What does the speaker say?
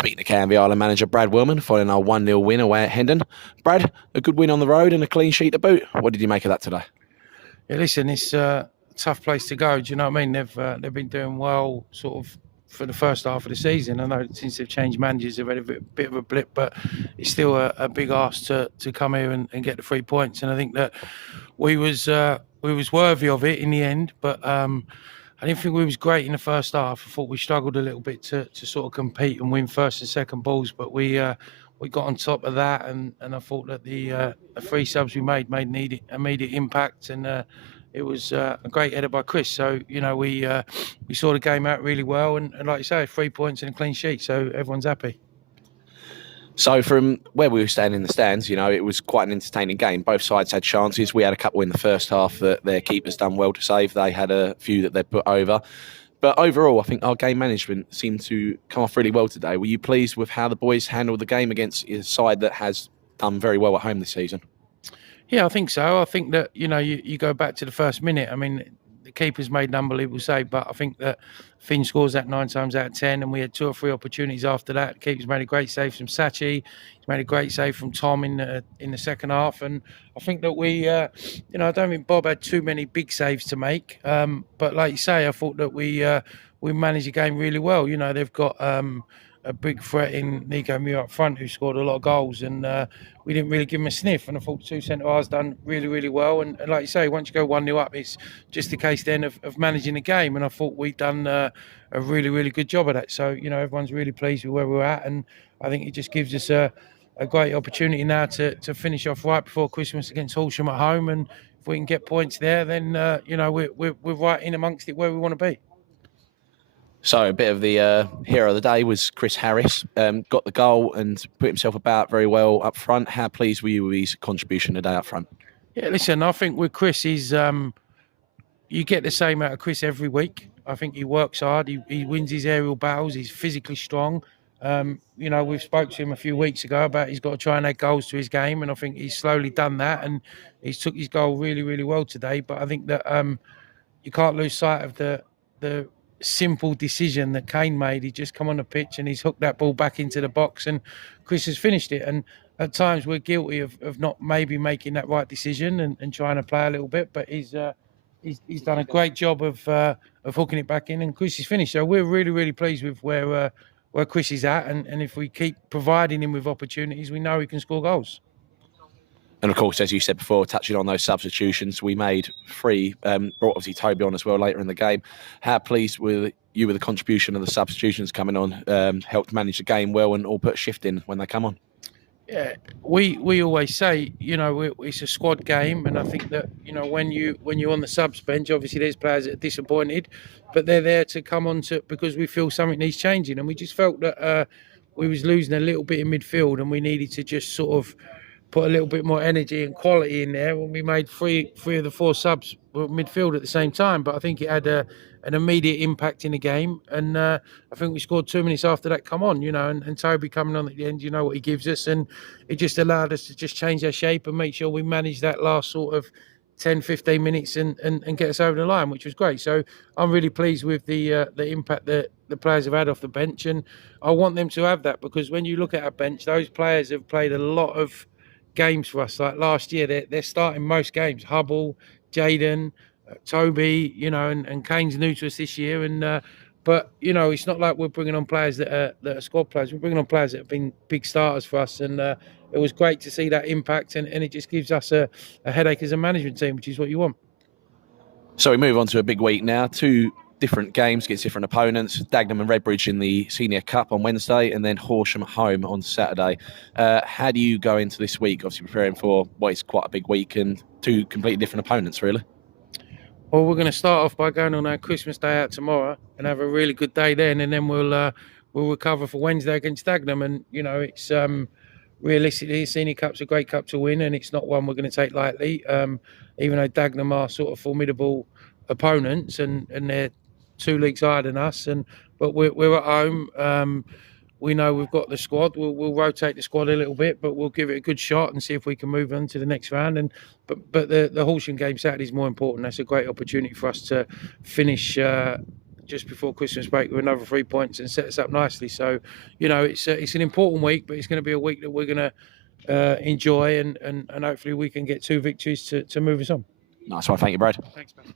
Speaking to Canvey Island manager Brad Wellmen following our 1-0 win away at Hendon. Brad, a good win on the road and a clean sheet to boot. What did you make of that today? Yeah, listen, it's a tough place to go. Do you know what I mean? They've been doing well, sort of, for the first half of the season. I know since they've changed managers, they've had a bit of a blip, but it's still a big ask to come here and get the 3 points. And I think that we was worthy of it in the end, but I didn't think we was great in the first half. I thought we struggled a little bit to sort of compete and win first and second balls, but we got on top of that, and I thought that the 3 subs we made immediate impact, and it was a great header by Chris. So we saw the game out really well, and like you say, 3 points and a clean sheet, so everyone's happy. So from where we were standing in the stands, it was quite an entertaining game. Both sides had chances. We had a couple in the first half that their keepers done well to save. They had a few that they put over. But overall, I think our game management seemed to come off really well today. Were you pleased with how the boys handled the game against a side that has done very well at home this season? Yeah, I think so. I think that, you go back to the first minute. I mean, the keeper's made an unbelievable save, but I think that Finn scores that 9 times out of 10, and we had 2 or 3 opportunities after that. The keeper's made a great save from Sachi. He's made a great save from Tom in the second half, and I think that we, I don't think Bob had too many big saves to make, but like you say, I thought that we managed the game really well. They've got a big threat in Nico Muir up front, who scored a lot of goals, and we didn't really give him a sniff. And I thought 2 centre-halves done really, really well. And like you say, once you go 1-0 up, it's just a case then of managing the game. And I thought we'd done a really, really good job of that. So, everyone's really pleased with where we're at. And I think it just gives us a great opportunity now to finish off right before Christmas against Horsham at home. And if we can get points there, then, we're right in amongst it where we want to be. So a bit of the hero of the day was Chris Harris. Got the goal and put himself about very well up front. How pleased were you with his contribution today up front? Yeah, listen, I think with Chris, you get the same out of Chris every week. I think he works hard. He wins his aerial battles. He's physically strong. We've spoke to him a few weeks ago about he's got to try and add goals to his game, and I think he's slowly done that, and he's took his goal really, really well today. But I think that you can't lose sight of the simple decision that Kane made. He just come on the pitch and he's hooked that ball back into the box, and Chris has finished it. And at times we're guilty of not maybe making that right decision and trying to play a little bit, but he's done a great job of hooking it back in, and Chris is finished. So we're really, really pleased with where Chris is at, and if we keep providing him with opportunities, we know he can score goals. And of course, as you said before, touching on those substitutions, we made 3, brought obviously Toby on as well later in the game. How pleased were you with the contribution of the substitutions coming on, helped manage the game well and all put a shift in when they come on? Yeah, we always say, it's a squad game, and I think that, when you're on the subs bench, obviously there's players that are disappointed, but they're there to come on to, because we feel something needs changing, and we just felt that we was losing a little bit in midfield, and we needed to just sort of put a little bit more energy and quality in there when we made 3 of the 4 subs midfield at the same time. But I think it had an immediate impact in the game, and I think we scored 2 minutes after that come on, and Toby coming on at the end, what he gives us, and it just allowed us to just change our shape and make sure we managed that last sort of 10-15 minutes and get us over the line, which was great. So I'm really pleased with the impact that the players have had off the bench, and I want them to have that, because when you look at our bench, those players have played a lot of games for us. Like last year, they're starting most games. Hubble, Jaden, Toby, and Kane's new to us this year. And but it's not like we're bringing on players that are squad players. We're bringing on players that have been big starters for us, and it was great to see that impact. And it just gives us a headache as a management team, which is what you want. So we move on to a big week now. 2 different games against different opponents. Dagenham and Redbridge in the Senior Cup on Wednesday, and then Horsham at home on Saturday. How do you go into this week, obviously preparing for what is quite a big week and 2 completely different opponents, really? Well, we're going to start off by going on our Christmas day out tomorrow and have a really good day then, and then we'll recover for Wednesday against Dagenham. And it's realistically, the Senior Cup's a great cup to win, and it's not one we're going to take lightly. Even though Dagenham are sort of formidable opponents, and they're 2 leagues higher than us, but we're at home. We know we've got the squad. We'll rotate the squad a little bit, but we'll give it a good shot and see if we can move on to the next round. But the Horsham game Saturday is more important. That's a great opportunity for us to finish just before Christmas break with another 3 points and set us up nicely. So, you know, it's an important week, but it's going to be a week that we're going to enjoy, and hopefully we can get 2 victories to move us on. Nice one. Thank you, Brad. Thanks, man.